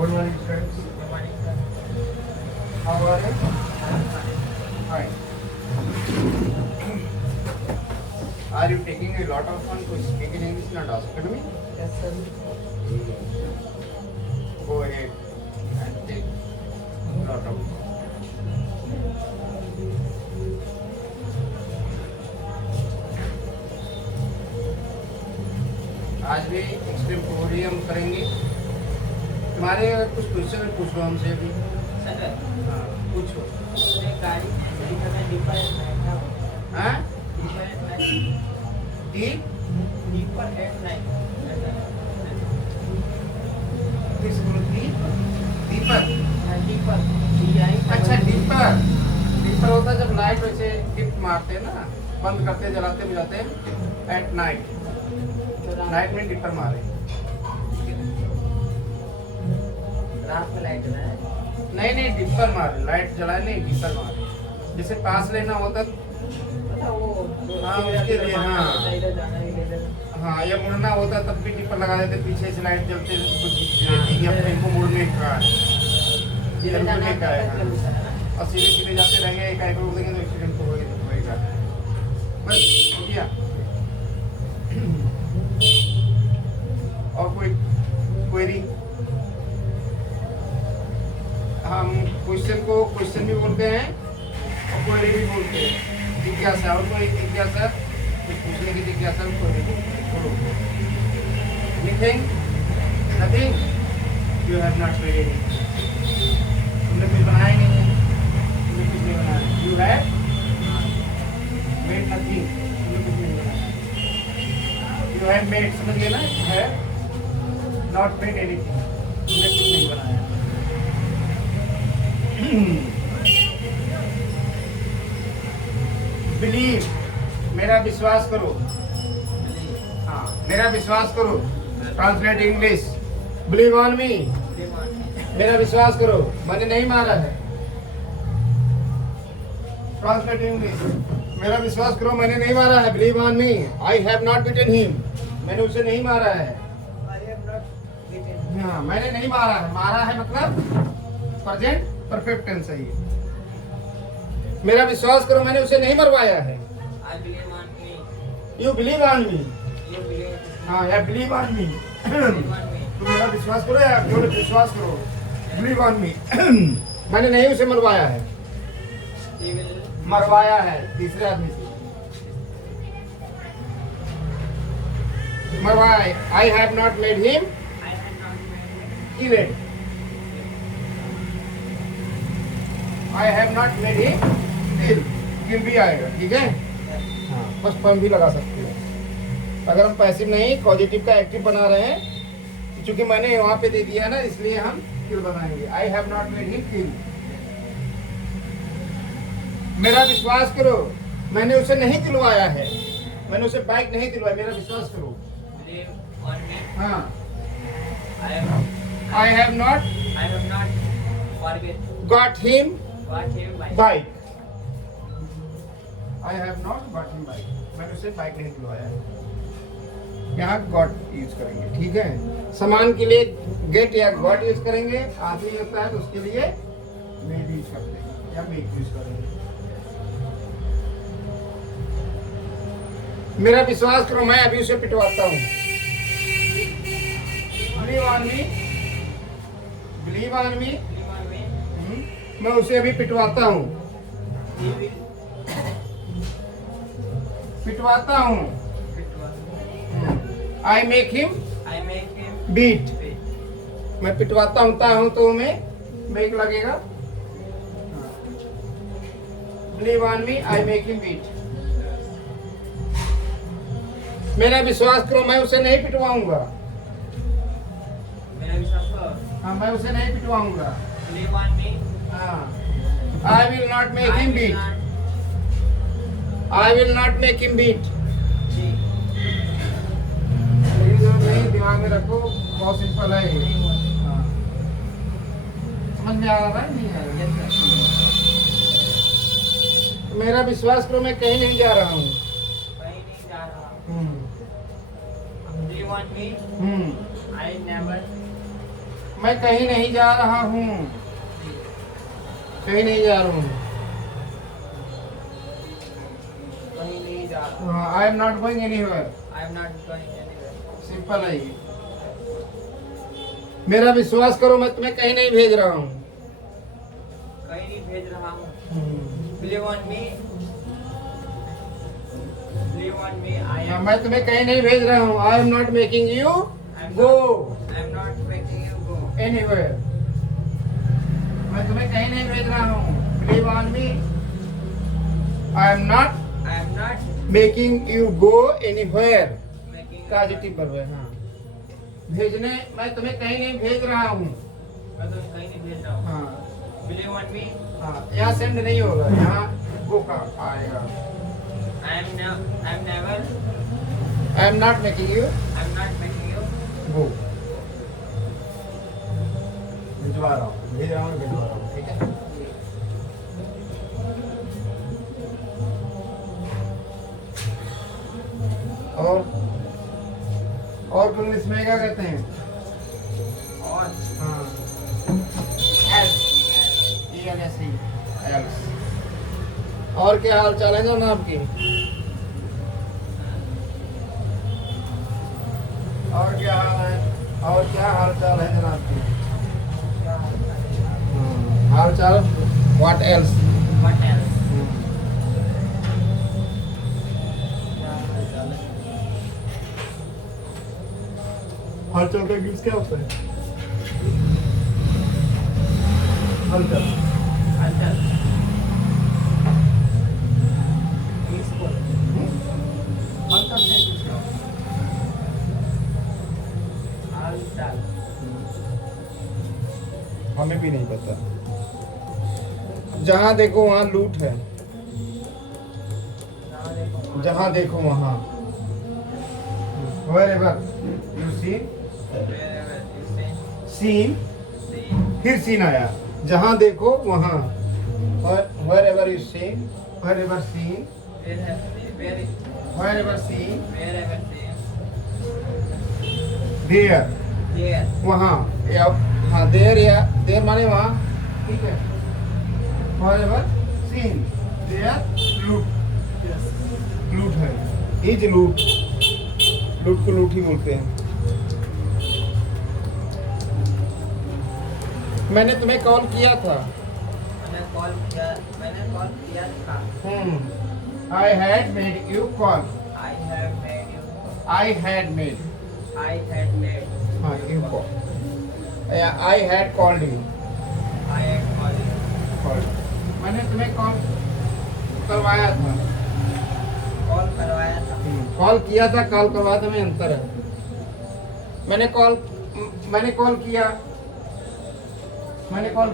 Good morning, friends. How are you? Fine. Are you taking a lot of fun to speak in English in Adas Academy? Yes, sir. Go ahead and take a lot of fun. आज भी extreme theory हम करेंगे। तुम्हारे कुछ question पूछो हमसे भी। Sir, हाँ, पूछो। ये गाड़ी में डिफरेंट है क्या? हाँ? डिफरेंट है। डिफरेंट है। किस बोलो दीपक? डिफर। अच्छा डिपर होता है जब लाइट वैसे डिप मारते हैं ना, बंद करते जलाते बुझाते हैं एट नाइट में डिपर मारे। रात में लाइट है। नहीं डिपर मारे, लाइट जलाए नहीं डिपर मारे। जैसे पास लेना होता पता वो हाँ, उसके लिए, हाँ। इधर जाना है इधर। हाँ, या मुड़ना होता तब भी डिपर लगा देते, पीछे से लाइट जलते कुछ इनको मुड़ने का है। जिधर जाना है मुड़ने का है, हाँ। ना। और सीधे जाते रहेंगे एक आगे उड़ देंगे तो एक्सीडेंट तो होएगा। बस हो गया। और कोई क्वेरी? हम क्वेश्चन को क्वेश्चन भी बोलते हैं और क्वेरी भी बोलते हैं। जिज्ञासा और कोई जिज्ञासा, कुछ पूछने की जिज्ञासा और क्वेरी बोलते हैं। बोलो। Anything? Nothing? You have not made anything. तुमने कुछ बनाया नहीं है। तुमने कुछ नहीं बनाया। You have made nothing. तुमने कुछ नहीं बनाया। You have made, समझ गए ना? You have not made anything. तुमने कुछ नहीं बनाया। Believe, मेरा विश्वास करो। हाँ, मेरा विश्वास करो। Translate English. Believe on me. मेरा विश्वास करो, मैंने नहीं मारा है। Translate English. मेरा विश्वास करो, मैंने नहीं मारा है। Believe on me. I have not beaten him. मैंने उसे नहीं मारा है। हाँ, मैंने नहीं मारा है। मारा है मतलब प्रेजेंट परफेक्ट टेंस है ये। मेरा विश्वास करो, मैंने उसे नहीं मरवाया है। You believe on me. हाँ, या believe on me. तुम मेरा विश्वास करो या बोले विश्वास करो। Believe on me. मैंने नहीं उसे मरवाया है। मरवाया है तीसरे आदमी से। मरवाया है। I have not made him killed. I have not made him kill. Kill भी आएगा, ठीक है? हाँ, बस फर्म भी लगा सकते हैं। अगर हम पैसिव नहीं पॉजिटिव का एक्टिव बना रहे हैं, क्योंकि मैंने वहाँ पे दे दिया है ना, इसलिए हम किल बनाएंगे। I have not made him kill. मेरा विश्वास करो, मैंने उसे नहीं दिलवाया है। मैंने उसे बाइक नहीं दिलवाया, मेरा विश्वास करो। हाँ, I have not got him bike. I have not got him bike. मैंने उसे बाइक नहीं दिलवाया है। यहाँ गॉट यूज करेंगे, ठीक है? सामान के लिए गेट या गॉट यूज करेंगे। आदमी होता है तो उसके लिए मेड यूज करते हैं या मेक यूज करेंगे। मेरा विश्वास करो, मैं अभी उसे पिटवाता हूँ। Believe on me. Believe on me. मैं उसे अभी पिटवाता हूँ। पिटवाता हूँ। I make him beat. मैं पिटवाता हूँ तो मैं make लगेगा। Believe on me, I make him beat. मेरा विश्वास करो, मैं उसे नहीं पिटवाऊंगा। हाँ, मैं उसे नहीं पिटवाऊंगा। हाँ, I will not make him beat. I will not make him beat. नहीं, दिमाग में रखो, बहुत सिंपल है ये। हाँ, समझ में आ रहा है नहीं आ रहा? मेरा विश्वास करो, मैं कहीं नहीं जा रहा हूँ। मैं कहीं नहीं जा रहा हूँ, कहीं नहीं जा रहा हूँ। कहीं नहीं जा रहा। आई am not going anywhere. I am not going anywhere. Simple है ये। मेरा विश्वास करो, मैं तुम्हें कहीं नहीं भेज रहा हूँ। कहीं नहीं भेज रहा हूँ। Believe on me. Believe on me. I am. मैं तुम्हें कहीं नहीं भेज रहा हूँ। आई am not making you go I am not making you go. Anywhere. मैं तुम्हें कहीं नहीं भेज रहा हूँ। Believe on me, I am not I am not making you go anywhere. making. Positive verb है। हाँ, भेजने, मैं तुम्हें कहीं नहीं भेज रहा हूँ। मैं तो कहीं नहीं भेज रहा हूँ। हाँ Believe on me. हाँ, यहाँ सेंड नहीं होगा, यहाँ गो का आएगा। I am never. I am not making you I am not making you. गो। भिजवा रहा हूँ, भेज रहा हूँ, भिजवा रहा हूँ, ठीक है। और इंग्लिश में क्या कहते हैं? और हाँ, else, else। और क्या हाल चाल है जनाब आपकी? और क्या हाल है? और क्या हाल चाल है जनाब की? हाल चाल, what else? what else? हाल चाल का इंग्लिश क्या होता है? हाल चाल। हालचाल। इंग्लिश बोल। हाल चाल का इंग्लिश क्या होता है? हालचाल। हमें भी नहीं पता। जहाँ देखो वहाँ लूट है, जहाँ देखो वहाँ। Wherever you see, Wherever you say, seen, see, फिर सीन आया। जहाँ देखो वहाँ। Wherever you see, wherever seen, wherever seen, wherever see, there, there, वहाँ। या हाँ, there या there माने वहाँ, ठीक है। Wherever seen, there loot, लूट है। इज लूट, लूट को लूट ही बोलते हैं। मैंने तुम्हें कॉल किया था। मैंने कॉल किया था। I had made you call. I have made you. I had made, I had made. हाँ you call, I had called you. I had called you. मैंने तुम्हें कॉल करवाया था। कॉल करवाया था। कॉल किया था, कॉल करवाया था में अंतर है। मैंने कॉल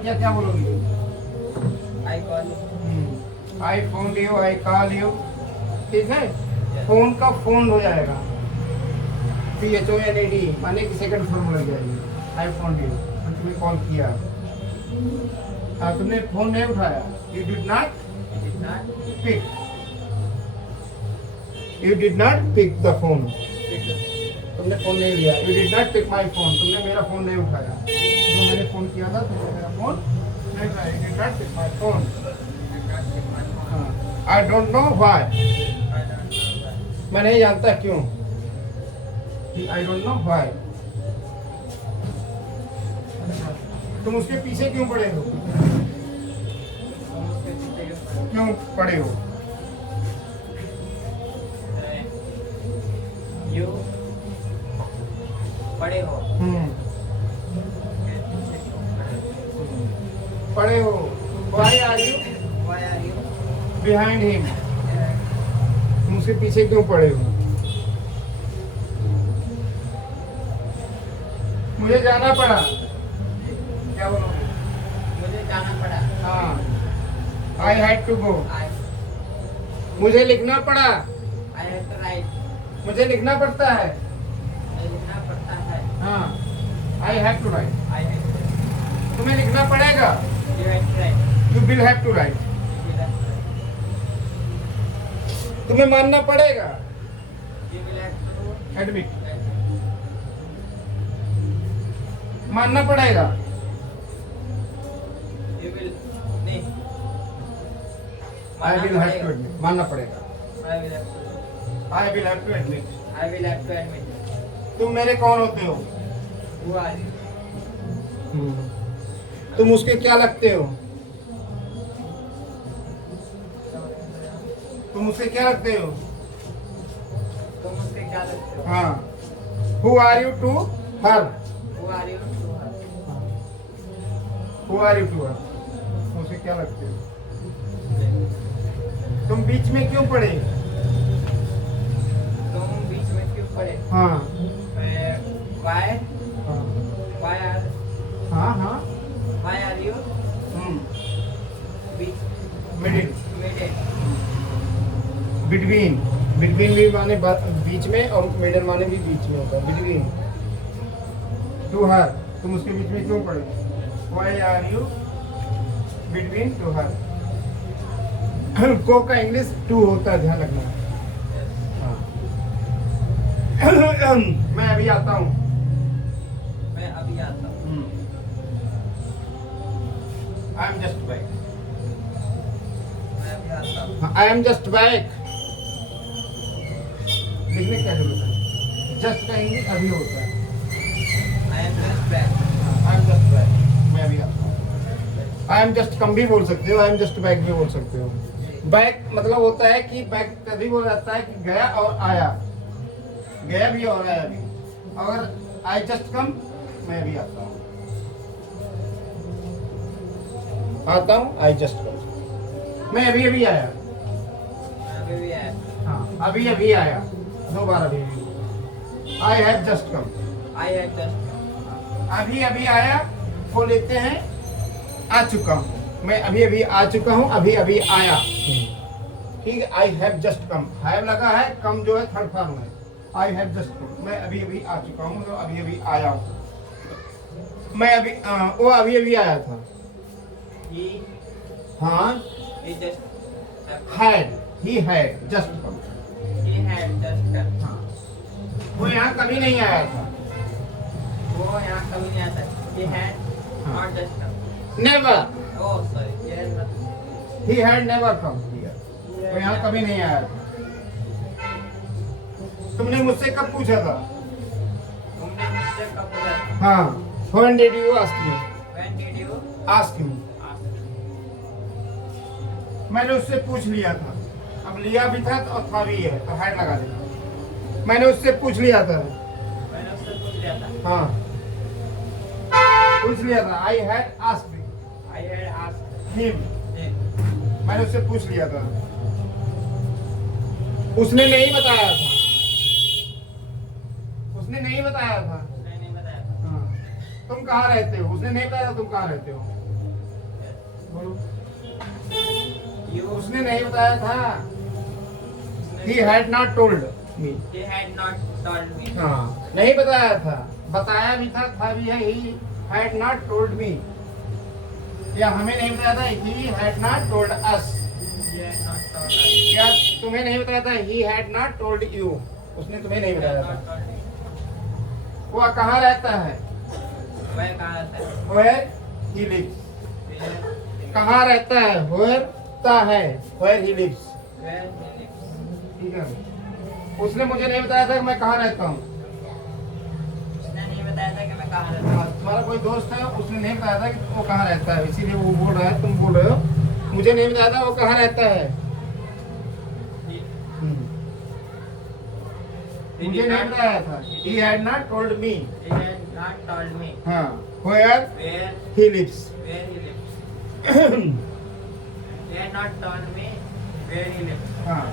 किया, क्या बोलोगे? I call you. I phone you, I call you, ठीक है। फोन का फोन हो जाएगा, CHONED, माने कि सेकंड फॉर्म लग जाएगी। आई फोन यू, तुम्हें कॉल किया, तुमने फोन नहीं उठाया। You did not You did not पिक, you did not pick the phone, pick up. तुमने फोन नहीं लिया। You did not pick my phone, तुमने मेरा फोन नहीं उठाया। तो मैंने फोन किया था, तुमने मेरा फोन नहीं उठाया। You did not pick my phone. You did not pick my phone. I don't know why, I don't know why. मैं नहीं जानता क्यों। I don't know why. तुम उसके पीछे क्यों पड़े हो? तुम उसके पीछे क्यों पड़े हो? You पड़े हो। पड़े हो। Why are you Why are you? Behind him, तुम उसके पीछे क्यों पड़े हो? मुझे जाना पड़ा। क्या बोलोगे? मुझे जाना पड़ा। हाँ, I had to go. I मुझे लिखना पड़ा। had to write. मुझे लिखना पड़ता है। मुझे लिखना पड़ता है। हाँ, I have to write. I had to. तुम्हें लिखना पड़ेगा। You had to write. You will have to write. You have to write. तुम्हें मानना पड़ेगा। You will have to admit. मानना पड़ेगा। You will नहीं I will have to admit, मानना पड़ेगा। I will have to I will have to admit। I will have to admit तुम मेरे कौन होते हो? who are you तुम उसके क्या लगते हो? तुम उसके क्या लगते हो? तुम उसके क्या लगते हो हाँ। Who are you to her? who are you to her Who are you to her? तुम उसके क्या लगते हो? तुम बीच में क्यों पड़े? तुम बीच में क्यों पड़े हाँ why हाँ why are हाँ हाँ why are you beach middle middle between between भी माने बीच में और मिडिल माने भी बीच में होता है बिटवीन टू हर तुम उसके बीच में क्यों पड़े why are you between two हर को का इंग्लिश टू होता है ध्यान रखना हाँ। मैं अभी आता हूँ मैं अभी आता हूँ आई एम जस्ट बैक मैं अभी आता हूँ आई एम जस्ट बैक लिखने क्या जरूरत है जस्ट का इंग्लिश अभी होता है I am just back I am just back मैं अभी आता हूँ आई एम जस्ट कम भी बोल सकते हो आई एम जस्ट बैक भी बोल सकते हो बैक मतलब होता है कि बैक तभी बोला जाता है कि गया और आया गया भी और आया भी अगर आई जस्ट कम मैं अभी आता हूँ आई जस्ट कम मैं अभी अभी आया मैं अभी भी आया हाँ अभी अभी आया दो बार अभी I have just come I have just अभी अभी आया को लेते हैं आ चुका हूँ मैं अभी अभी आ चुका हूँ अभी अभी आया ठीक है I have just come have लगा है कम जो है थर्ड फॉर्म है आई हैव जस्ट कम मैं अभी अभी आ चुका हूँ तो अभी अभी आया हूँ मैं अभी वो अभी अभी आया था he हाँ just had he had just come he had just come हाँ वो यहाँ कभी नहीं आया था वो यहाँ कभी नहीं आता he had not just come never oh sorry he had not he had never come here वो यहाँ कभी नहीं आया था तुमने मुझसे कब पूछा था तुमने मुझसे कब पूछा हाँ when did you ask me when did you ask me ask मैंने उससे पूछ लिया था अब लिया भी था तो था भी है तो हैड लगा देना मैंने उससे पूछ लिया था मैंने उससे पूछ लिया था हाँ पूछ लिया था I had asked I had asked him him मैंने उससे पूछ लिया था उसने नहीं बताया था उसने नहीं बताया था उसने नहीं बताया हाँ तुम कहाँ रहते हो उसने नहीं बताया तुम कहाँ रहते हो बोलो you उसने नहीं बताया था उसने he had not told me he had not told me हाँ नहीं बताया था बताया भी था भी है he had not told me या हमें नहीं बताया था he had not told us he had not told us या तुम्हें नहीं बताया था he had not told you उसने तुम्हें नहीं he had बताया not था told me वो कहाँ रहता है वह कहाँ था where he lives कहाँ रहता है where ता है where he lives where he lives ठीक है उसने मुझे नहीं बताया था कि मैं कहाँ रहता हूँ उसने नहीं बताया था कि मैं कहाँ रहता हाँ, तुम्हारा कोई दोस्त है उसने नहीं बताया था कि वो कहाँ रहता है इसीलिए वो बोल रहा है तुम बोल रहे हो मुझे नहीं बताया था वो कहाँ रहता है हूँ मुझे नहीं बताया था he had not told me he had not told me हाँ where where he lives he lives he had not told me where he lives हाँ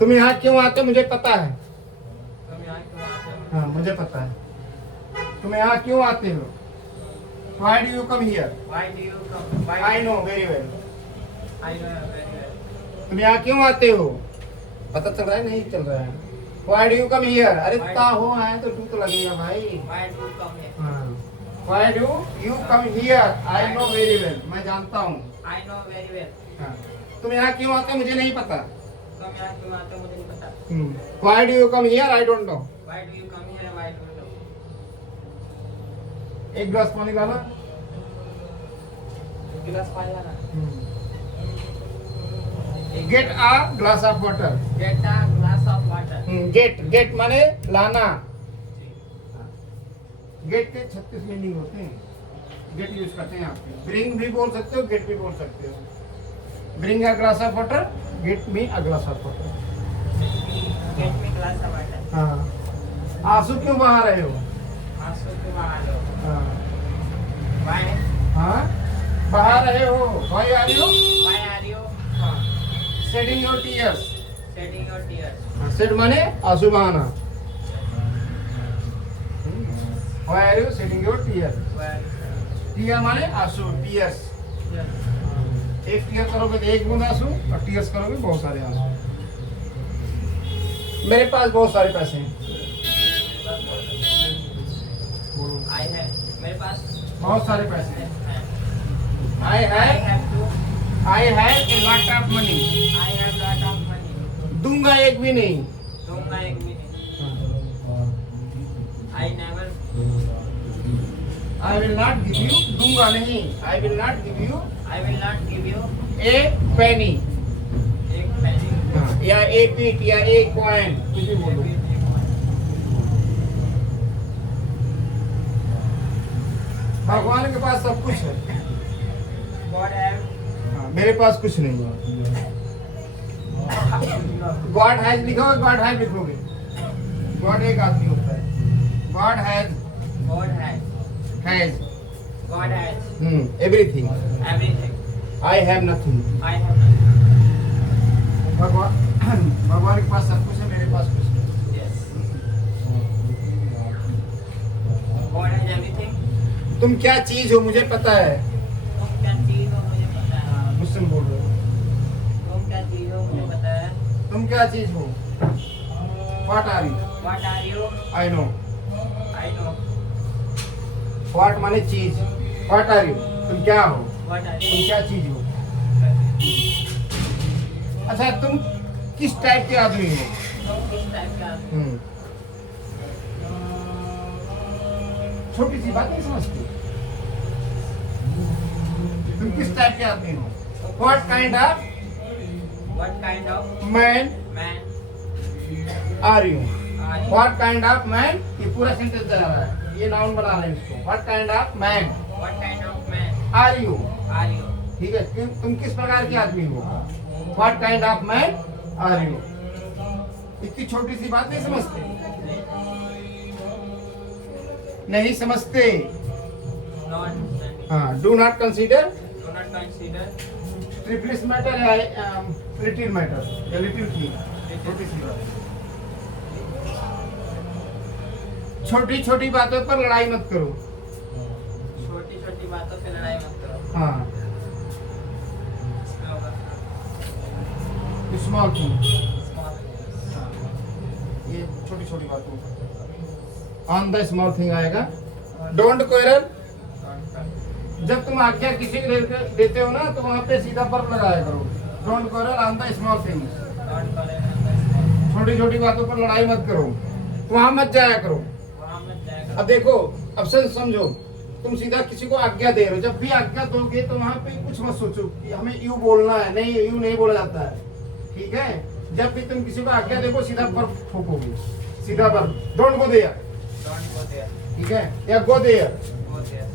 तुम यहाँ क्यों आते हो मुझे पता है तुम यहाँ क्यों आते हो हाँ मुझे पता है तुम यहाँ क्यों आते हो why do you come here why do you come why I know very well I know very well तुम यहाँ क्यों आते हो पता चल रहा है नहीं चल रहा है why do you come here अरे Why- ता हो आए तो तू तो लगेगा भाई why do you come here हाँ why do you come here I know very well मैं जानता हूँ I know very well हाँ तुम यहाँ क्यों आते हो मुझे नहीं पता तुम यहाँ क्यों आते हो मुझे नहीं पता Why do you come here? I don't know. Why do you come here? Why don't know? एक गिलास पानी लाना. गिलास पानी लाना. Get a glass of water. Get a glass of water. Get माने लाना. Get के 36 मीनिंग होते हैं. Get यूज करते हैं आप. Bring भी बोल सकते हो, get भी बोल सकते हो. Bring a glass of water. Get me a glass of water. Get me glass of water. हाँ. आंसू क्यों बहा रहे हो? आंसू क्यों बहा रहे हो? हाँ. Why? हाँ. बहा रहे हो. Why are you? Why are you shedding your tears? shedding your tears? Shed माने आंसू बहाना. Why are you shedding your tears? Well, Tear माने आंसू. Tears. yes. एक टीयर करोगे तो एक बूंद आंसू और टीयर्स करोगे बहुत सारे आंसू. मेरे पास बहुत सारे पैसे हैं. I have. मेरे पास बहुत सारे पैसे हैं. I I have have to. a lot of money. I have lot of money. दूंगा एक भी नहीं. दूंगा एक भी नहीं. I never. I will not give you. दूंगा नहीं. I will not give you I will not give you a penny. एक penny. या एक पीट या एक कॉइन कुछ भी बोलो. भगवान के पास सब कुछ है. God have. मेरे पास कुछ नहीं है. गॉड हैज लिखोगे, गॉड हैज लिखोगे. गॉड एक आदमी होता है. God has God has. God has everything. everything. I have nothing. I have nothing. भगवान के पास सब कुछ है, मेरे पास कुछ नहीं. Yes. God has everything. तुम क्या चीज हो मुझे पता है. तुम क्या चीज हो मुझे पता है. मुझसे बोल रहे हो. तुम क्या चीज हो मुझे पता है. तुम क्या चीज हो. What are you. What are you? I know. I know. What माने चीज. What are you. तुम क्या हो. What are तुम you? क्या चीज हो. अच्छा तुम किस टाइप के आदमी हो. तुम किस टाइप का आदमी हो? छोटी सी बात नहीं समझते. तुम किस टाइप के आदमी हो. What kind of What kind of man man are you. are you? What kind of man. ये पूरा सेंटेंस चला रहा है. ये नाउन बना रहे हैं इसको. What kind of man What kind of man are you. are you? ठीक है. तुम किस प्रकार के आदमी हो. What kind of man are you. इतनी छोटी सी बात नहीं समझते. नहीं समझते. Not understanding. हाँ. Do not consider Do not consider trifles matter या लिटिल मैटर या लिटिल की. छोटी सी बात. छोटी छोटी बातों पर लड़ाई मत करो. छोटी छोटी बातों पे लड़ाई मत करो. हाँ. इसमें होगा स्मॉल थिंग. small. ये छोटी छोटी बातों पर. ऑन द स्मॉल थिंग आएगा. Don't quarrel. जब तुम आज्ञा किसी को देते हो ना तो वहाँ पे सीधा बर्फ लगाया करो. Don't quarrel on the small thing. Don't call it small. छोटी छोटी बातों पर लड़ाई मत करो. वहाँ मत जाया करो. वहाँ मत जाएगा. अब देखो अब सेंस समझो. तुम सीधा किसी को आज्ञा दे रहे हो. जब भी आज्ञा दोगे तो वहाँ पे कुछ मत सोचो कि हमें यू बोलना है. नहीं यू नहीं बोला जाता है. ठीक है. जब भी तुम किसी को आज्ञा देखो सीधा बर्फ ठोकोगे. सीधा बर्फ. Don't go there. Don't go there. ठीक है. या गो देयर. Go there.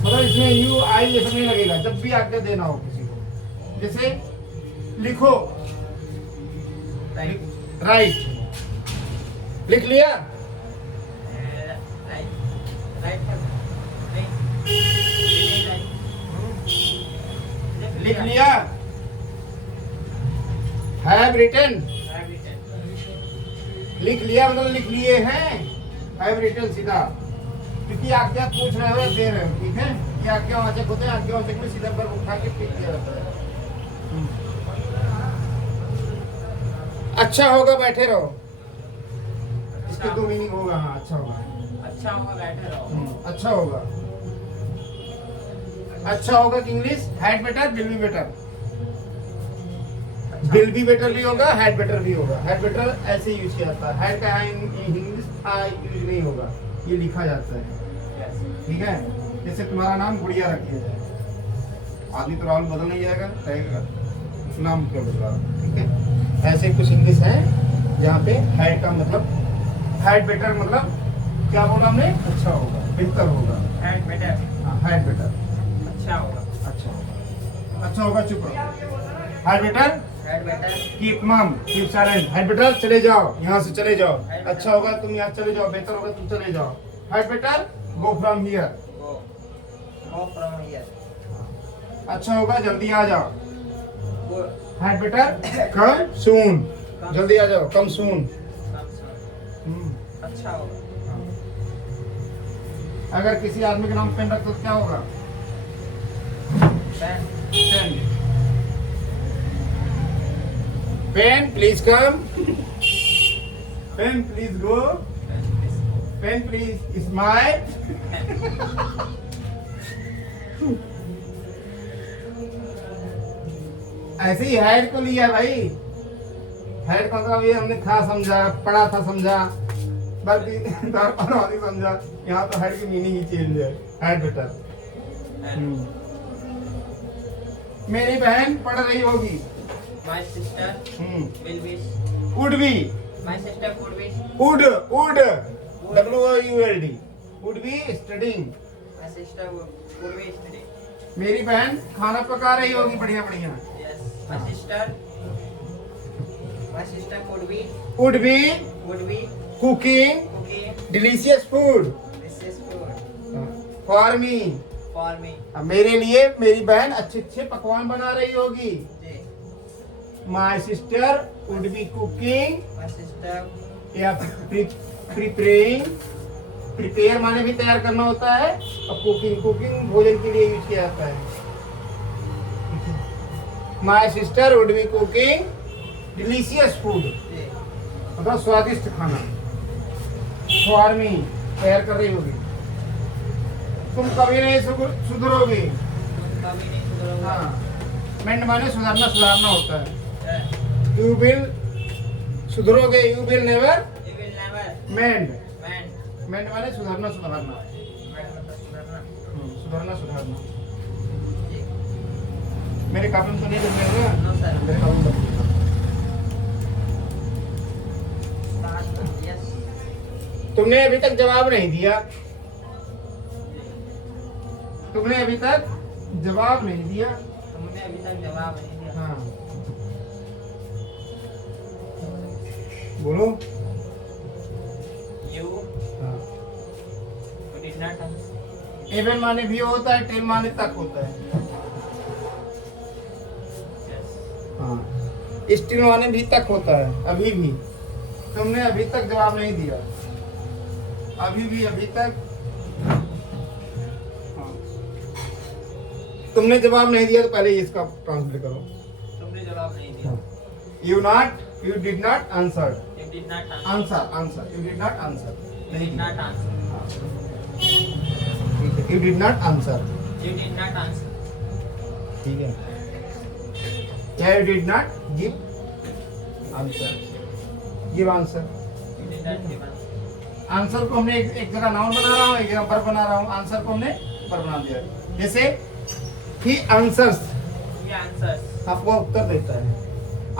मतलब इसमें यू आई ये सब नहीं लगेगा. जब भी आज्ञा देना हो किसी को. जैसे लिखो. Right. राइट. लिख लिया. Right. Right. Right. लिख लिया. Have written. Have written. लिख लिया मतलब लिख लिए हैं. हैव रिटन सीधा. क्योंकि आज्ञा पूछ रहे हो या दे रहे हो. ठीक है. ये आज्ञावाचक होते हैं. आज्ञावाचक में सीधा पर उठा के टिक दिया जाता है. अच्छा होगा बैठे रहो. इसके दो मीनिंग होगा. हाँ अच्छा होगा. अच्छा होगा बैठे रहो. अच्छा होगा. अच्छा होगा कि English had better will be better. Will be better भी होगा, हैड बेटर भी होगा। हैड बेटर ऐसे यूज किया जाता है, हैड का इंग्लिश यूज नहीं होगा, ये लिखा जाता है। Yes. ठीक है, जैसे तुम्हारा नाम गुड़िया रख दिया जाए, आदमी तो राहुल बदल नहीं जाएगा, रहेगा नाम क्यों बदला, ठीक है। ऐसे कुछ इंग्लिश है जहाँ पे हैड का मतलब, हैड बेटर मतलब क्या बोला हमने, अच्छा होगा, बेहतर होगा। Had better. हाँ, हैड बेटर अच्छा होगा। अच्छा होगा, अच्छा होगा, चुप रहो। Had better Had better. Keep मम, कीप साइलेंट। हैड बेटर चले जाओ, यहाँ से चले जाओ। अच्छा होगा तुम यहाँ चले जाओ, बेहतर होगा तुम चले जाओ। Had better go from here, Go. Go from here. अच्छा होगा जल्दी आ जाओ। Go. हैड बेटर कम सून, जल्दी आ जाओ, कम सून। Come soon. अच्छा होगा। अगर किसी आदमी का नाम पेन रख तो क्या होगा, Pen. Pen. Pen please come, pen please go, Pen, please. Pen please smile. ऐसे ही हेड को लिया भाई, हेड का मतलब ये हमने था समझा, पढ़ा था समझा, बाकी नहीं समझा। यहाँ तो हेड की मीनिंग ही चेंज है, हेड बेटर। And मेरी बहन पढ़ रही होगी, my sister will be. Would be, My sister would be. Would would WOULD, would be studying. My sister would be studying. मेरी बहन खाना पका रही होगी बढ़िया बढ़िया, Yes. My sister. My sister would be. Would be Would be cooking cooking. Delicious food This is food for me. for me. अब मेरे लिए मेरी बहन अच्छे अच्छे पकवान बना रही होगी। जी. My sister would be cooking My sister. या प्रिपेयरिंग, प्रिपेयर माने भी तैयार करना होता है, और कुकिंग, कुकिंग भोजन के लिए यूज किया जाता है। My sister would be cooking delicious food, जी. मतलब स्वादिष्ट खाना। फॉर मी तैयार कर रही होगी। तुम कभी नहीं सुधरोगे। तुम कभी नहीं सुधरोगे. हाँ, मेंड माने सुधारना, सुधारना होता है। Yeah. यू विल सुधरोगे, you will never You will never mend, mend. Mend माने सुधारना, सुधारना, सुधरना. सुधारना, सुधारना। जी. मेरे कापी तो नहीं लिखेगा, No sir. मेरे कापी में लिखेगा। Start. Yes. तुमने अभी तक जवाब नहीं दिया, तुमने अभी तक जवाब नहीं दिया। तुमने अभी तक जवाब नहीं दिया. हाँ, बोलो। You हाँ, did not answer. एवन माने भी होता है, टेल माने तक होता है। Yes. हाँ, स्टिल माने भी तक होता है, अभी भी। तुमने अभी तक जवाब नहीं दिया, अभी भी, अभी तक। हाँ, तुमने जवाब नहीं दिया तो पहले इसका ट्रांसलेट करो। तुमने जवाब नहीं दिया. You not, you did not answer, You did not answer. Answer, answer, you did not answer, You did not answer. You did not answer, You did not answer. ठीक है। या you did not give answer, give answer. You did not give answer. Answer को हमने एक जगह noun बना रहा हूँ, एक जगह वर्ब बना रहा हूँ, आंसर को हमने वर्ब बना दिया। जैसे ही आंसर्स, He answers. आपको उत्तर देता है।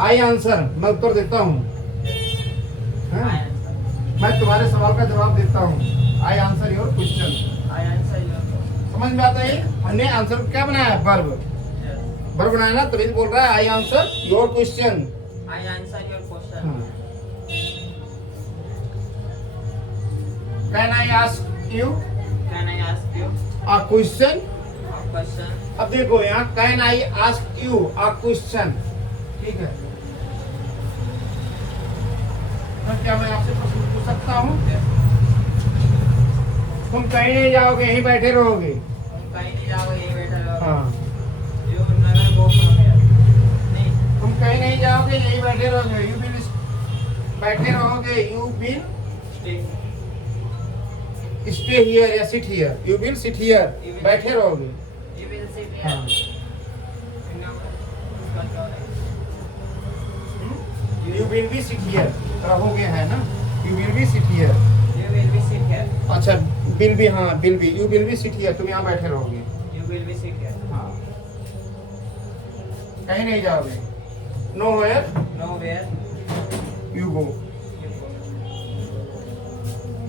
आई आंसर, मैं उत्तर देता हूँ। I हाँ? answer. मैं तुम्हारे सवाल का जवाब देता हूँ। I answer your question. I answer your question. समझ में आता है? हमने आंसर को क्या बनाया है? Verb, Yes. वर्ब बनाया ना, तभी तो बोल रहा है I answer your question. I answer your question. Can I ask you Can I ask you a question? a question? अब देखो यहाँ can I ask you a question, ठीक है। तो क्या मैं आपसे प्रश्न पूछ सकता हूँ? Yes. तुम कहीं नहीं जाओगे, यहीं बैठे रहोगे। तुम कहीं नहीं जाओगे, यहीं बैठे रहोगे. हाँ, You will never go from here. नहीं. तुम कहीं नहीं जाओगे, यहीं बैठे रहोगे। यू विल, बैठे रहोगे। You will Stay. Stay here या sit here. You will sit here, बैठे रहोगे। You will sit here. हाँ, You know, इसका क्या है? You will be sit here रहोगे है ना, you will be sit here. You will be sit here. अच्छा विल बी, हाँ will be, you will be sit here, तुम यहाँ बैठे रहोगे। You will be sit here. हाँ कहीं नहीं जाओगे। Nowhere Nowhere you go, you go.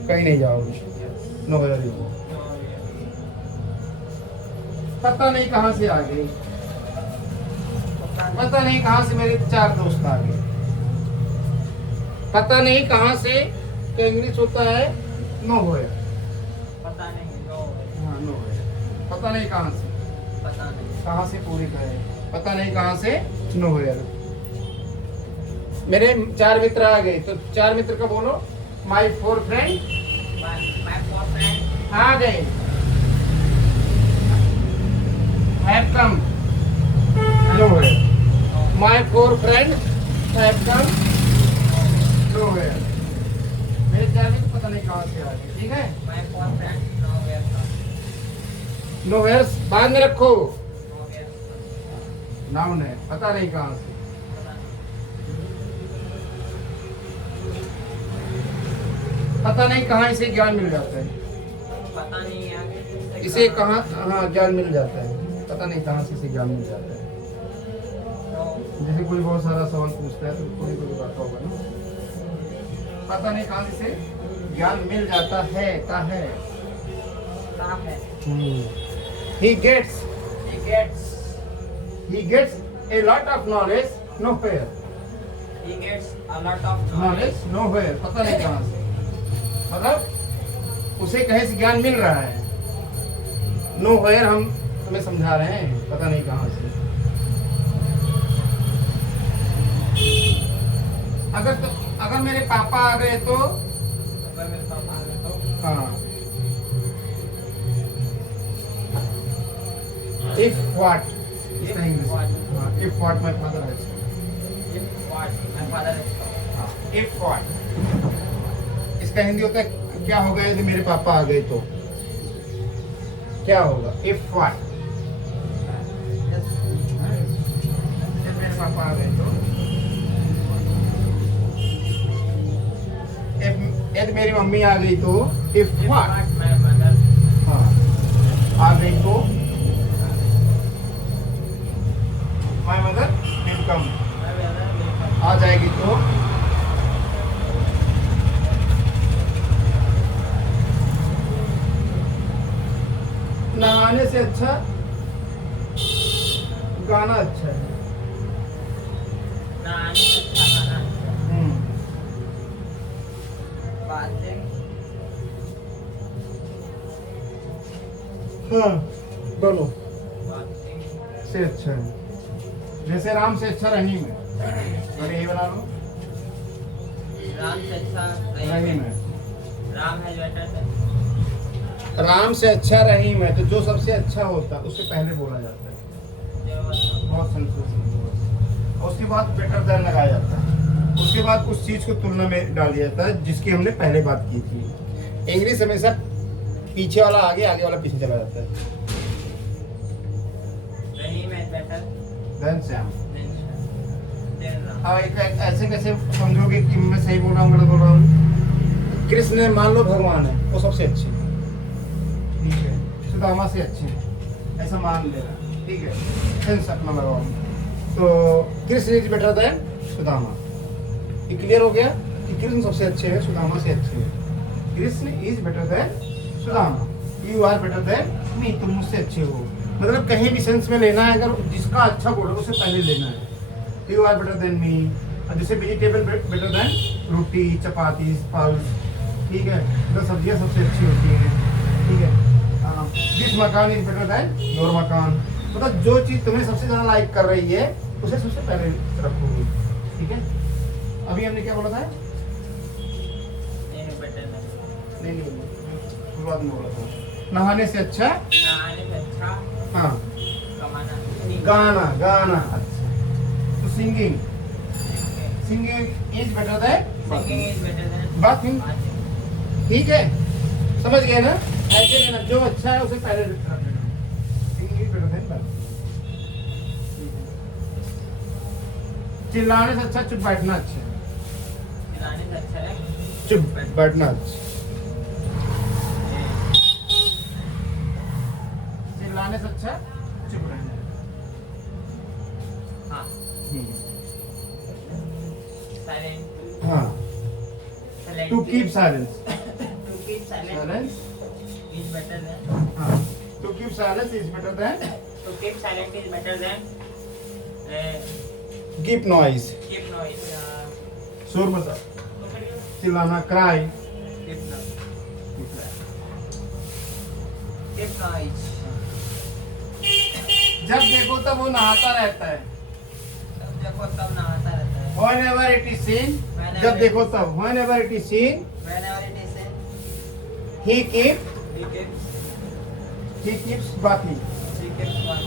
कहीं नहीं जाओगे। Nowhere you go. Nowhere. पता नहीं कहाँ से आ गई, पता नहीं कहाँ से मेरे 4 दोस्त आ गए। पता नहीं कहाँ से, तो इंग्लिश होता है नो वेयर। पता नहीं, nowhere. हाँ नो वेयर, पता नहीं कहाँ से, पता नहीं. कहाँ से पूरी करें, पता नहीं कहाँ से नो वेयर। मेरे 4 मित्र आ गए, तो 4 मित्र का बोलो, माई 4 फ्रेंड My 4 friends आ गए, have come nowhere. My 4 friend have come nowhere. मेरे 4 मित्र पता नहीं कहाँ से आ गए, ठीक है। my 4 friends nowhere come. Nowhere बाद में रखो, Nowhere. नाउन है, पता नहीं कहाँ से। पता नहीं. पता नहीं कहाँ इसे ज्ञान मिल जाता है, पता नहीं आगे. इसे कहाँ, हाँ ज्ञान मिल जाता है, पता नहीं कहाँ से इसे ज्ञान मिल जाता है। No. जैसे कोई बहुत सारा सवाल पूछता है तो कोई कोई बात होगा ना, पता नहीं कहाँ से इसे ज्ञान मिल जाता है, का है। कहाँ है? He gets He gets a lot of knowledge nowhere, a lot of knowledge nowhere, पता नहीं कहाँ से, मतलब उसे कहीं से ज्ञान मिल रहा है। nowhere हम तुम्हें समझा रहे हैं, पता नहीं कहाँ से। अगर मेरे पापा आ गए तो, अगर मेरे पापा आ गए तो हाँ if what, इसका इंग्लिश, हाँ if what my father has, if what my father is come. हाँ if what, इसका हिंदी होता है क्या होगा यदि मेरे पापा आ गए तो, क्या होगा if what, Yes. जब मेरे पापा आ गए तो, यदि मेरी मम्मी आ गई तो, if If what, what my mother हाँ आ गई तो, my mother will come, my mother will come. आ जाएगी तो, नहाने से अच्छा गाना अच्छा है। नहाने से अच्छा गाना. बातें हाँ दोनों बातें से अच्छा है। जैसे राम से अच्छा रहीम है, अरे यही बना लो, राम से अच्छा रहीम है। राम है बेटर राम से अच्छा रहीम है, तो जो सबसे अच्छा होता है उससे पहले बोला जाता है, बहुत संतोष। और उसके बाद बेटर देन लगाया जाता है, उसके बाद उस चीज को तुलना में डाल दिया जाता है जिसकी हमने पहले बात की थी। इंग्लिश हमेशा पीछे वाला आगे, आगे वाला पीछे चला जाता है। रहीम है better than Shyam. Than Ram. हाँ ऐसे कैसे समझोगे कि मैं सही बोल रहा हूँ गलत बोल रहा हूँ। कृष्ण मान लो भगवान है, वो सबसे अच्छे, ठीक है, सुदामा से अच्छे हैं, ऐसा मान लेना, ठीक है, सेंस अपना लगाओ। तो Krishna is better than Sudama, ये क्लियर हो गया कि कृष्ण सबसे अच्छे हैं, सुदामा से अच्छे हैं। Krishna is better than Sudama, you are better than me, तुम मुझसे अच्छे हो। मतलब कहीं भी सेंस में लेना है, अगर जिसका अच्छा बोलो उसे पहले लेना है। You are better than me, जैसे vegetable better than roti, chapati, फल, ठीक है, तो सब्जियां सबसे अच्छी होती हैं, ठीक है। दिस मकान इज बेटर देन योर मकान, मतलब जो चीज़ तुम्हें सबसे ज़्यादा लाइक कर रही है उसे सबसे पहले रखोगे, ठीक है। अभी हमने क्या बोला था? नहीं बेटर नहीं. नहीं शुरुआत में बोला था, नहाने से अच्छा, नहाने से अच्छा हाँ कमाना. गाना, गाना अच्छा, तो singing, singing is better then Singing is better than bathing, bathing. ठीक है, समझ गए ना? ऐसे लेना, जो अच्छा है उसे पहले रख देना। Singing is better then bathing. चिल्लाने से अच्छा चुप बैठना अच्छा है। चिल्लाने से अच्छा है चुप बैठना, चिल्लाने से अच्छा चुप रहना। हाँ साइलेंट हाँ, to keep silence, to keep silent silence, is better than हाँ, to keep silence is better than to keep silent is better than keep noise, keep noise शोर मत चिल्लाना, क्राई, कीप नॉइज जब देखो तब वो नहाता रहता है। तब देखो तब नहाता रहता है Whenever it is seen, जब देखो तब, whenever it is seen, whenever it is seen he keeps he keeps बाकी। one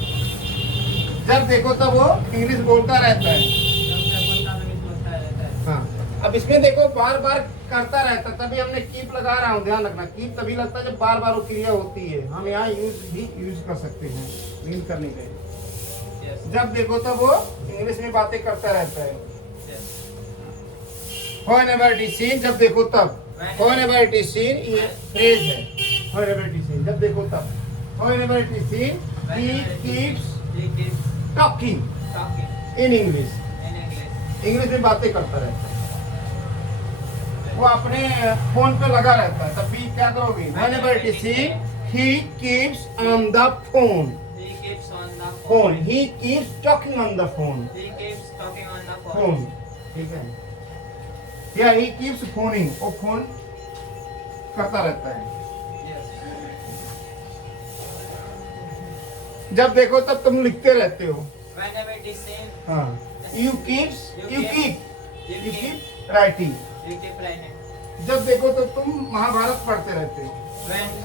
जब देखो तब वो इंग्लिश बोलता रहता है। तब देखो तब इंग्लिश बोलता रहता है हाँ, अब इसमें देखो बार बार करता रहता है, तभी हमने कीप लगा रहा हूँ, ध्यान रखना। कीप तभी लगता है जब बार बार वो क्रिया होती है। हम यहाँ यूज कर सकते हैं मीन करने के लिए। yes जब देखो तब वो इंग्लिश में बातें करता रहता है। yes Whenever it is seen, जब देखो तब। Whenever it is seen, ये फ्रेज है। Whenever it is seen, जब देखो तब। Whenever it is seen, he keeps he keeps talking talking in English। in English English में बातें करता रहता है। वो अपने फोन पे लगा रहता है, तब भी क्या करोगे? Whenever it is seen, he keeps on the phone। he keeps on the phone, he keeps talking on the phone। he keeps talking on the phone, ठीक है। या he keeps phoning, वो फोन करता रहता है। yes जब देखो तब तुम लिखते रहते हो। whenever it is seen हाँ, you keep writing। you keep writing जब देखो तो तुम महाभारत पढ़ते रहते हो।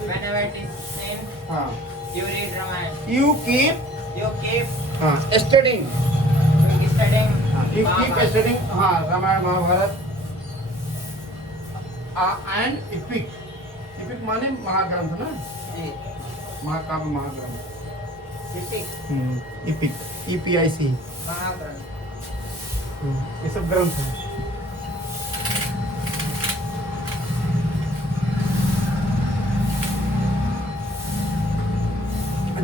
whenever it is seen हाँ, you read Ramayana you keep you keep हाँ studying, studying you keep studying हाँ Ramayana Mahabharata and epic. Epic माने महाग्रंथ ना, जी महाकाव्य महाग्रंथ। epic इपिक EPIC, महाग्रंथ ये सब ग्रंथ हैं।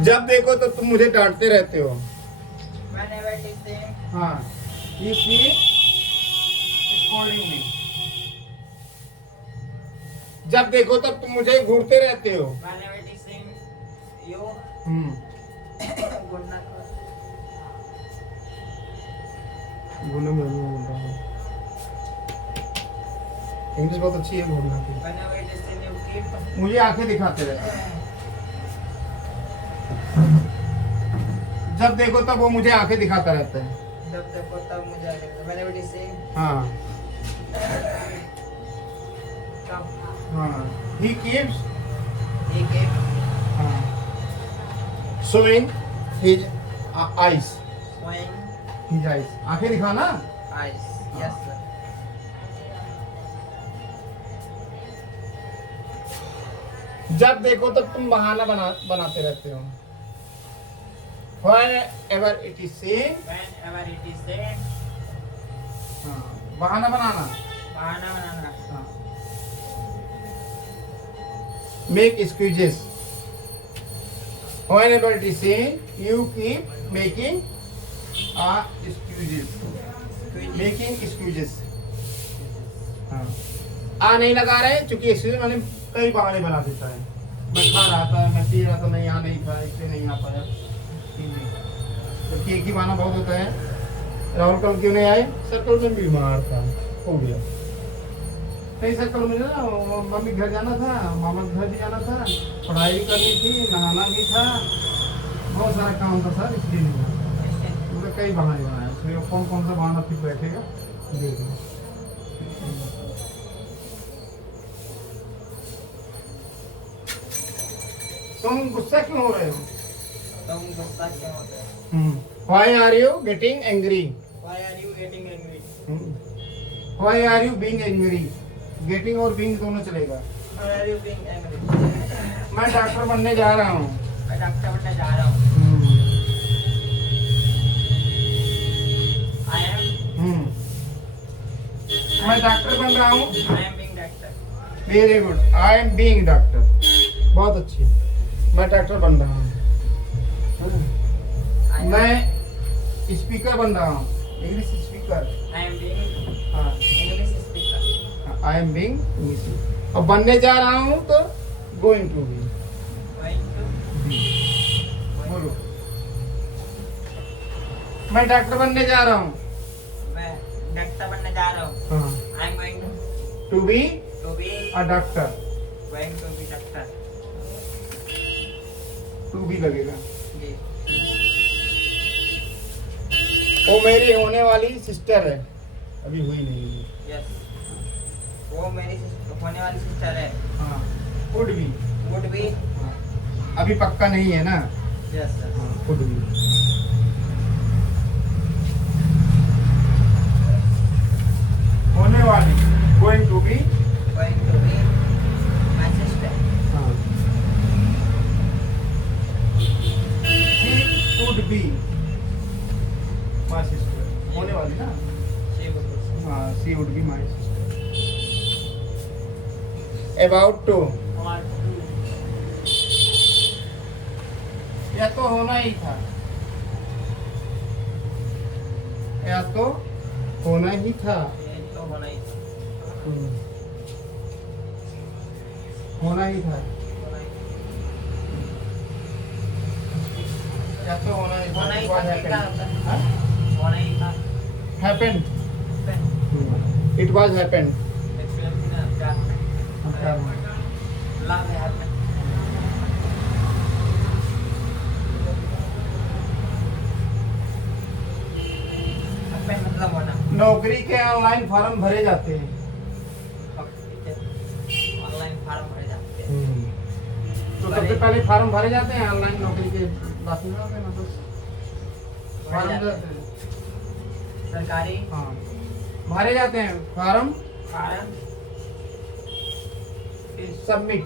जब देखो तो तुम मुझे डांटते रहते हो। whenever it is seen हाँ, you keep scolding me। जब देखो तब तुम मुझे घूरते रहते हो। whenever it is seen you good night English बहुत अच्छी है घूरना की। whenever it is seen you keep मुझे आंखें दिखाते रहते हो। जब देखो तब वो मुझे आंखें दिखाता रहता है। जब देखो तब मुझे आगे whenever it is seen हाँ come हाँ, he keeps he keeps हाँ showing his eyes, showing his eyes, आंखें दिखाना। eyes yes sir जब देखो तब तुम बहाना बनाते रहते हो। Whenever it is seen, whenever it is seen हाँ, बहाना बनाना। बहाना बनाना हाँ, make excuses। Whenever it is seen, you keep making excuses, making excuses। हाँ, नहीं लगा रहे क्योंकि एक्सक्यूज मैंने कई बहाने बना देता है। मैं खा रहा था, मैं पी रहा था, मैं यहाँ नहीं था, इसलिए नहीं आ पाया। जबकि एक ही बहाना बहुत होता है। राहुल कल क्यों नहीं आए? सर्कल में बीमार था, हो गया। कई सर्कल में ना मम्मी घर जाना था, मामा के घर भी जाना था, पढ़ाई भी करनी थी, नहाना भी था, बहुत सारा काम था सर, इसलिए नहीं आया। मुझे कई बहाने बनाए, इसलिए कौन कौन सा बहाना फिर बैठेगा देखो। तुम गुस्सा क्यों हो रहे हो? तुम गुस्सा क्यों होते हो Why are you getting angry? why are you getting angry Why are you being angry? Getting और being दोनों चलेगा। why are you being angry मैं डॉक्टर बनने जा रहा हूँ। मैं डॉक्टर बनने जा रहा हूँ I am मैं डॉक्टर बन रहा हूँ। I am being doctor. Very good, I am being doctor. बहुत अच्छी, मैं डॉक्टर बन रहा हूँ। I am- मैं स्पीकर बन रहा हूँ, English speaker. I am being हाँ, English speaker. I am being English. और बनने जा रहा हूँ तो going to be. Going to बोलो, मैं डॉक्टर बनने जा रहा हूँ। मैं डॉक्टर बनने जा रहा हूँ। हाँ, I am going to be to be a doctor. going to be doctor. To be लगेगा। जी। वो मेरी होने वाली सिस्टर है, अभी हुई नहीं है। Yes. वो मेरी होने वाली सिस्टर है। हाँ, कुड बी। Would be. अभी पक्का नहीं है ना। Yes sir. हाँ, कुड बी। होने वाली, going to be. Going to be my sister. हाँ, she could be my sister. होने वाली ना। She would be. हाँ, she would be my sister. About to, What to? या तो होना ही था, या तो होना ही था। ये तो होना ही था। होना ही था, होना ही या तो होना ही था। होना ही It was था, क्या happened. होता है? हाँ? होना ही था। Happened. It was happened. एक फिल्म थी ना, क्या? क्या? Love happened. Happen मतलब होना। नौकरी के ऑनलाइन फॉर्म भरे जाते हैं। ऑनलाइन फार्म भरे जाते हैं। तो सबसे पहले फॉर्म भरे जाते हैं ऑनलाइन नौकरी के। बाकी ना होते हैं ना, तो फॉर्म भरे भरे जाते जाते हैं। सरकारी हाँ, भरे जाते हैं form. Form submit,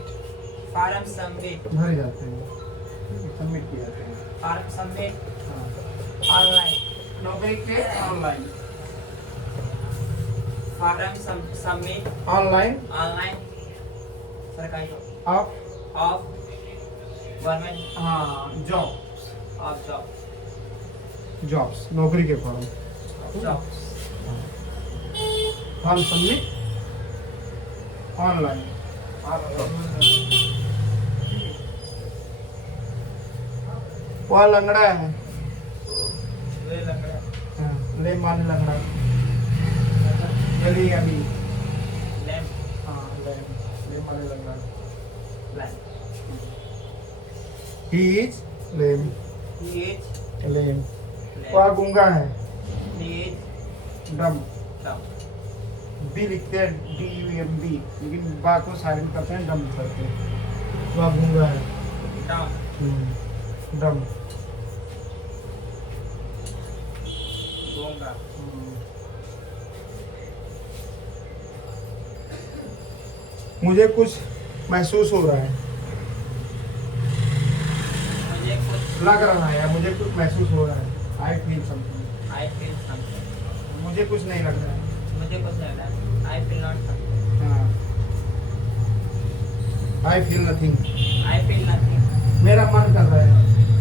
form submit भरे जाते हैं, सबमिट किए जाते हैं। फार्म सबमिट हाँ, ऑनलाइन नौकरी के online, form submit online online सरकारी ऑफ, ऑफ गवर्नमेंट हाँ, जॉब, ऑफ जॉब जॉब्स, नौकरी के form. Job form submit online. वह लंगड़ा है। वे लग रहा है हाँ, ले मान लंगड़ा, गली अभी। लैम्प हाँ, ले मान लंगड़ा। Lamp He is lame, he is lame। वह गूंगा है। ही इज डम, डम बी लिखते हैं DUMB, लेकिन बा को साइलेंट करते हैं, डम करते हैं। वह गूंगा है। डम डम। गूंगा मुझे कुछ महसूस हो रहा है, मुझे कुछ लग रहा है, या मुझे कुछ महसूस हो रहा है। I feel something. I feel something मुझे कुछ नहीं लग रहा है। मुझे कुछ लग रहा है आई फील नॉट समथिंग हाँ, I feel nothing. I feel nothing मेरा मन कर रहा है।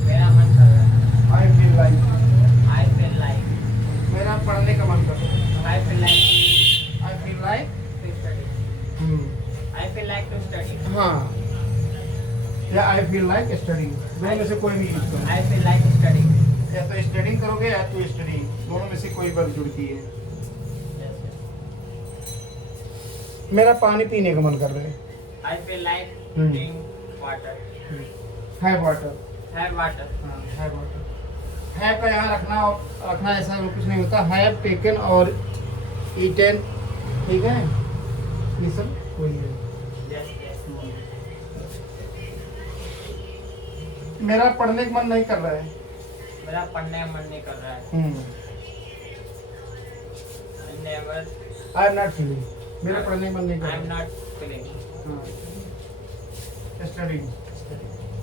मेरा मन कर रहा है I feel like. I feel like मेरा पढ़ने का मन कर रहा है। I feel like I feel like. To study I feel like to study हाँ, या आई फील लाइक स्टडिंग, दोनों में से कोई भी यूज करो। आई फील लाइक स्टडी या तो स्टडिंग करोगे या तो स्टडिंग, दोनों में से कोई वर्ड जुड़ती है। मेरा पानी पीने का मन कर रहा है। I feel like hmm. Drink water है वाटर। हैव वाटर हाँ, है वाटर। है का यहाँ रखना, और रखना ऐसा कुछ नहीं होता। हैव टेकन और ईटन, ठीक है, ये सब वही है। यस यस मेरा पढ़ने का मन नहीं कर रहा है। मेरा पढ़ने का मन नहीं कर रहा है never I am not feeling, मेरा पढ़ने का मन नहीं कर आई एम रहा है। Not feeling studying,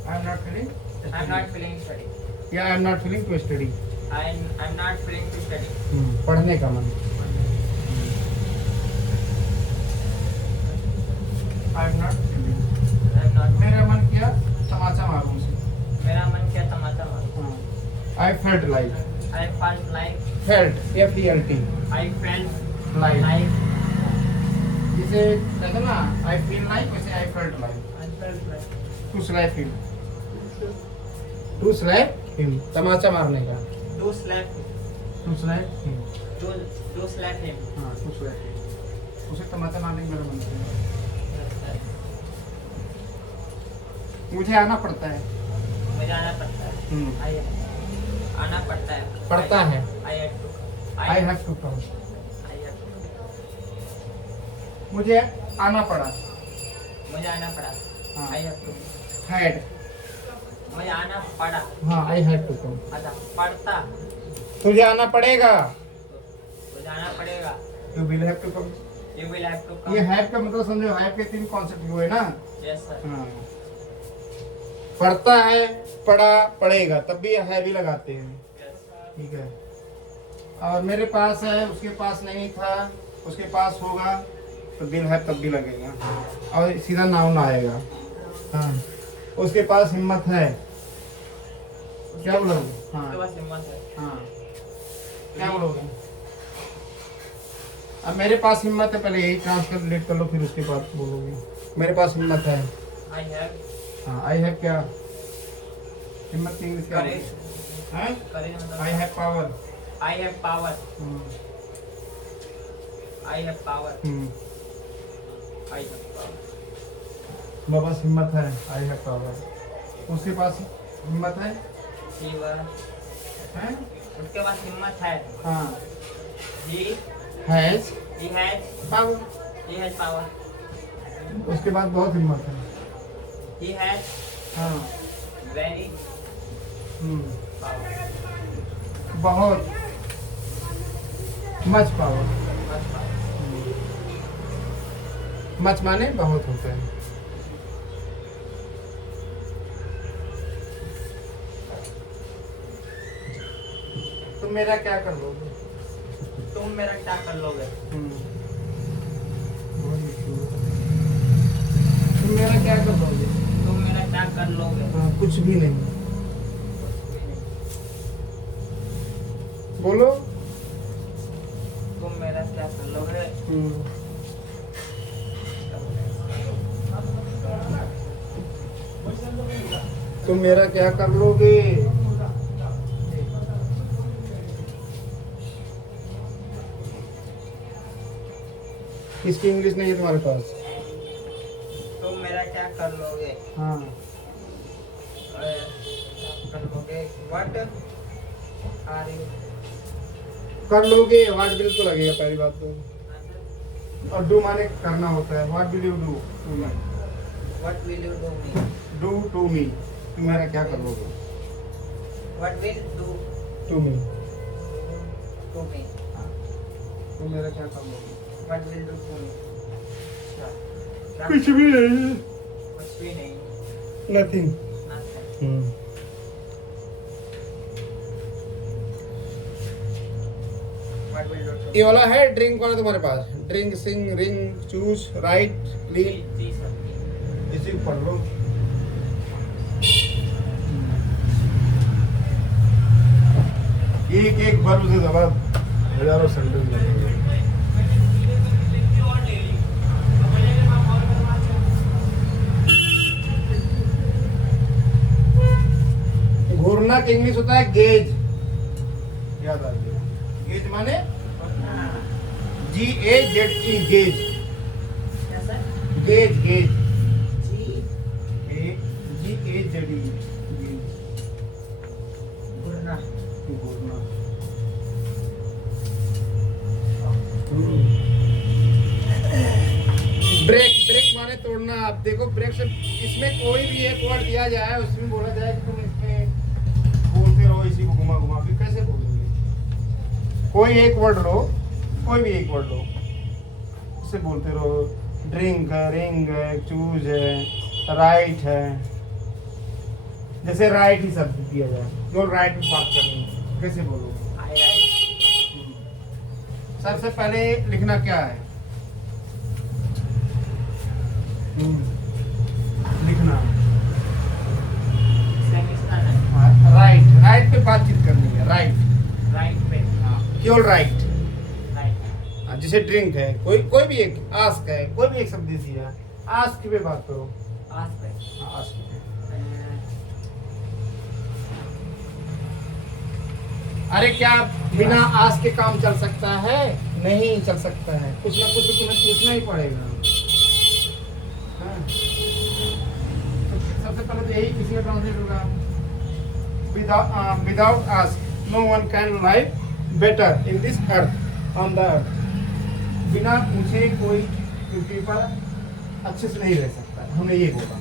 I am not feeling, I am not feeling study या I am not feeling to study. I am not feeling to study पढ़ने का मन। I am not feeling. I am not. मेरा मन किया तमाचा मारूं उसे। मेरा मन किया टमाटर मारूं। I felt like. I felt like, felt FELT I felt like. like, जिसे कहते हैं ना आई फील लाइक, वैसे I felt like. I felt like, to slap him. To slap him तमाचा मारने का। to slap, to slap him. to slap him. हाँ to slap him, उसे तमाचा मारने का मेरा मन किया। मुझे आना पड़ता है। मुझे आना पड़ता है। I आना पड़ता है। पड़ता है। I have to. I have to come. I have to. मुझे आना पड़ा। मुझे आना पड़ा। हाँ। I have to. हैड। मुझे आना पड़ा। हाँ आई हैड टू कम। अच्छा पड़ता। तुझे आना पड़ेगा। मुझे आना पड़ेगा। You will have to come. You will have to come. ये हैव का मतलब समझो, हैव के 3 कॉन्सेप्ट हुए ना। Yes sir. हाँ। पढ़ता है, पढ़ा, पढ़ेगा, तब भी है भी लगाते हैं। Yes. ठीक है। और मेरे पास है, उसके पास नहीं था, उसके पास होगा, तो विल हैव तब भी लगेगा और सीधा नाउन आएगा। हाँ। उसके पास हिम्मत है। क्या बोलोगे? हाँ। उसके पास हिम्मत है। हाँ। क्या बोलोगे? अब मेरे पास हिम्मत है, पहले यही ट्रांसलेट कर लो, फिर उसके बाद बोलोगे। मेरे पास हिम्मत है। I have हाँ आई हैव क्या? हिम्मत की इंग्लिश क्या courage. है? Courage मतलब I have power. I have power. I have power. I have power. मेरे पास हिम्मत है। I have power. उसके पास हिम्मत है। Fever. हैं? उसके पास हिम्मत है। हाँ। He has has power. he has power. उसके बाद बहुत हिम्मत है। He has हाँ। very power. बहुत much power. Much power. Much माने बहुत होते हैं। तुम मेरा क्या कर लोगे? तुम मेरा क्या कर लोगे? तुम मेरा क्या कर लोगे? तुम मेरा क्या कर लोगे? हाँ, कुछ भी नहीं। बोलो। तुम मेरा क्या कर लोगे? तुम मेरा क्या कर लोगे? इसकी इंग्लिश नहीं है तुम्हारे पास? तुम मेरा क्या कर लोगे? हाँ। कर लोगे? What are you? कर लोगे, व्हाट विल तो लगेगा पहली बात तो, और डू माने करना होता है। What will you do to me? What will you do me? Do to me. तुम मेरा क्या कर लोगे? What will do to me. to me? तुम मेरा क्या कर लोगे? What will do to me? क्या? कुछ भी नहीं। कुछ भी नहीं. Nothing. Nothing. What will do to me? ये वाला है ड्रिंक वाला तुम्हारे पास? ड्रिंक, सिंग, रिंग, चूज, राइट, क्लीन, जी सर. इसी को पढ़ लो। एक एक वर्ब से दबा हजारों सेंटेंस बनेंगे। घूरना का इंग्लिश होता है गेज। याद आ गया? गेज माने GAZE, गेज। क्या सर? गेज गेज जी. GAZE, घूरना. घूरना। ब्रेक, ब्रेक माने तोड़ना। आप देखो ब्रेक से, इसमें कोई भी एक वर्ड दिया जाए, उसमें बोला जाए कि तुम इसमें बोलते रहो इसी को घुमा घुमा के, कैसे बोलोगे? कोई एक वर्ड लो, कोई भी एक वर्ड लो, उससे बोलते रहो। ड्रिंक है, रिंग है, चूज है, राइट है। जैसे राइट ही शब्द दिया जाए, जो राइट में बात करनी है, कैसे बोलोगे? I write. सबसे पहले लिखना क्या है? All right. Right. जैसे ड्रिंक है, कोई भी एक, आस्क है, कोई भी एक शब्द दीजिए। आस्क पे बात करो। Ask है। आस्क पे। अरे क्या बिना आस्क के काम चल सकता है? नहीं चल सकता है, कुछ ना कुछ तो तुम्हें पूछना ही पड़ेगा। हाँ। सबसे पहले तो यही किसी का ट्रांसलेट होगा, without ask no one can live better in this earth on the earth. बिना पूछे कोई पृथ्वी पर अच्छे से नहीं रह सकता। हमने ये बोला,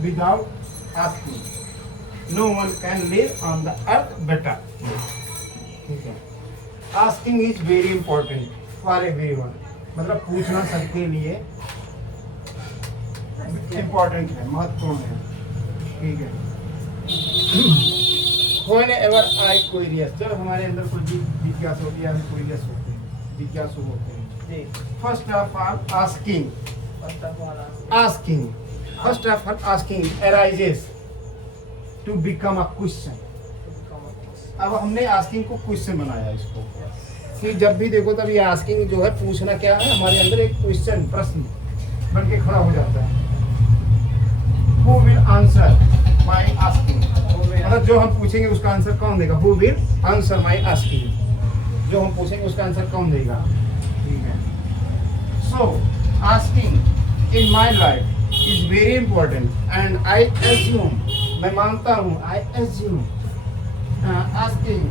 without asking no one can live on the earth better. ठीक है, asking is very important for everyone, मतलब पूछना सबके लिए इंपॉर्टेंट है, महत्वपूर्ण है। ठीक है। Whenever I curious, जब हमारे अंदर कोई जिज्ञासा होती है, हम curious होते हैं, जिज्ञासु होते हैं। जी। First of all, asking First of all, asking arises to become a question। अब हमने आस्किंग को क्वेश्चन बनाया इसको, कि जब भी देखो तब ये आस्किंग जो है, पूछना क्या है, हमारे अंदर एक क्वेश्चन, प्रश्न बन के खड़ा हो जाता है। Who will answer my asking? मतलब जो हम पूछेंगे उसका आंसर कौन देगा? Who will answer my asking? जो हम पूछेंगे उसका आंसर कौन देगा? ठीक है। So asking in my life is very important and I assume, मैं मानता हूँ, I assume asking,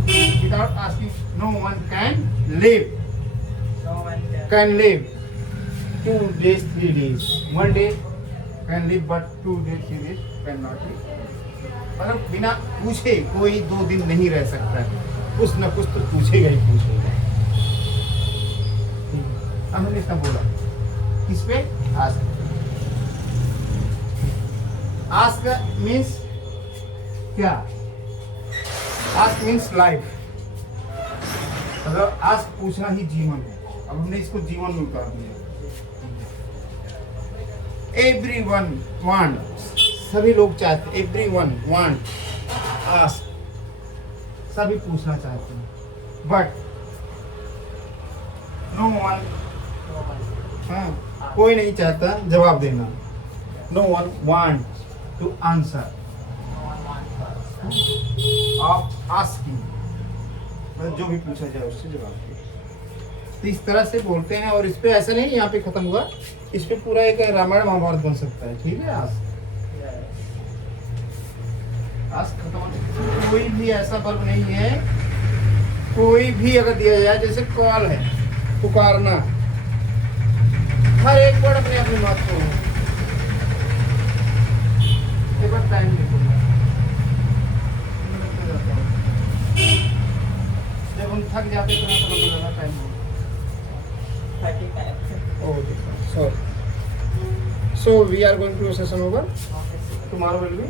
without asking no one can live, no one can live 2 days 3 days, 1 day can live but 2 days 3 days cannot live। मतलब बिना पूछे कोई 2 दिन नहीं रह सकता है, कुछ न कुछ तो पूछेगा ही पूछेगा। अब हमने इसका बोला किस पे? आस्क। आस्क मीन्स क्या? आस्क मीन्स लाइफ, मतलब आस्क पूछना ही जीवन है। अब हमने इसको जीवन में उतार दिया। एवरीवन वांट, सभी लोग चाहते, एवरीवन वांट आस्क, सभी पूछना चाहते हैं, बट नो वन, हाँ, कोई नहीं चाहता जवाब देना। No one want to answer of asking, मतलब जो भी पूछा जाए उससे जवाब दे। तो इस तरह से बोलते हैं, और इस पे ऐसा नहीं यहाँ पे खत्म हुआ, इस पे पूरा एक रामायण महाभारत बन सकता है। ठीक है। आस्क खत्म। कोई भी ऐसा वर्ब नहीं है, कोई भी अगर दिया जाए, जैसे कॉल है, पुकारना, हर एक वर्ड अपने अपने महत्व है। एक बार टाइम देखो, जब हम थक जाते तो पता लगा टाइम हो। 35। Okay, so we are going to session over. Tomorrow will be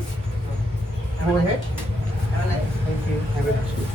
go ahead. Have a nice day. Thank you. Have a nice day.